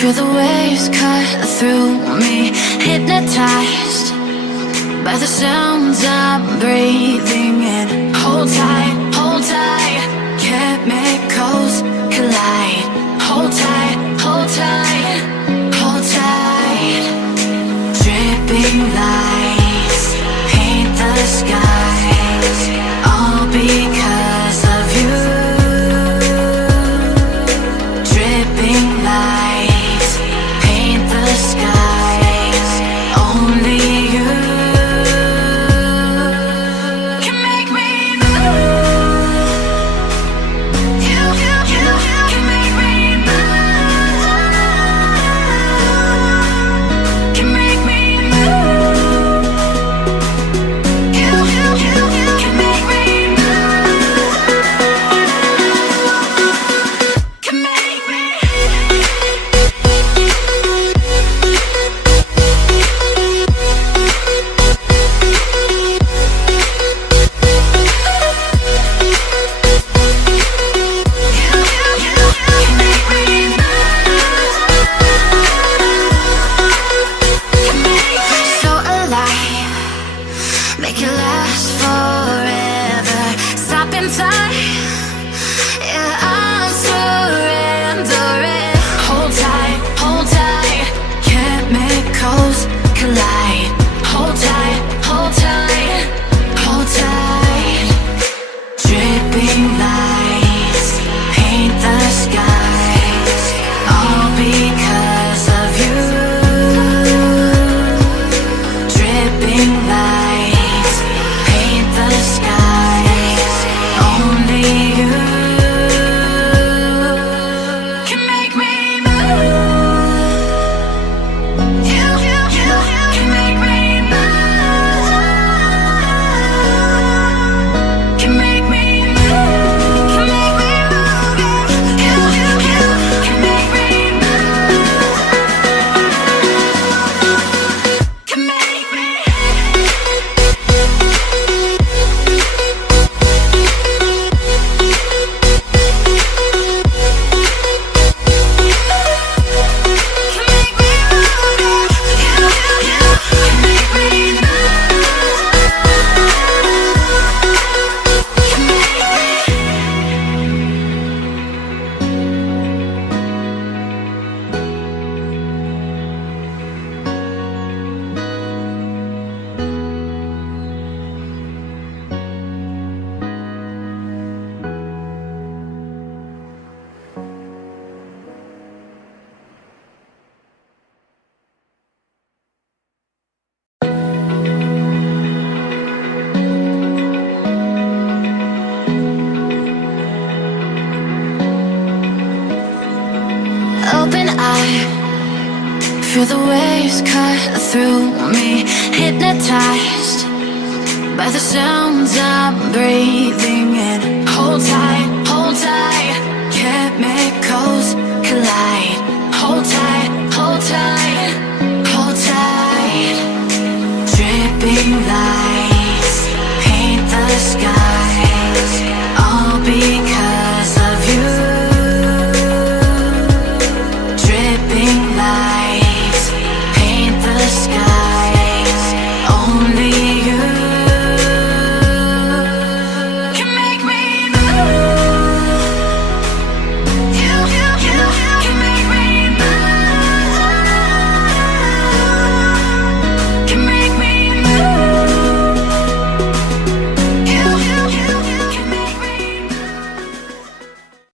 Feel the waves cut through me, hypnotized by the sounds I'm breathing in. Hold tight, chemicals collide. Hold tight, hold tight, hold tight. Dripping lights paint the skies, all because of you. Dripping lights paint the skies, only you can make me move. You can make me move. Can make me move. You can make me move. Can make me. So alive, make it last forever. Stop in time, yeah, I'm surrendering. Hold tight, chemicals collide. Hold tight, hold tight, hold tight. Dripping lights paint the skies, all because of you. Dripping lights paint the skies, only you can make me move. You can make me move. Can make me move. Can make me move. You can make me move. Can make me. Open eye, feel the waves cut through me, hypnotized by the sounds I'm breathing in. Hold tight, chemicals collide. Hold tight,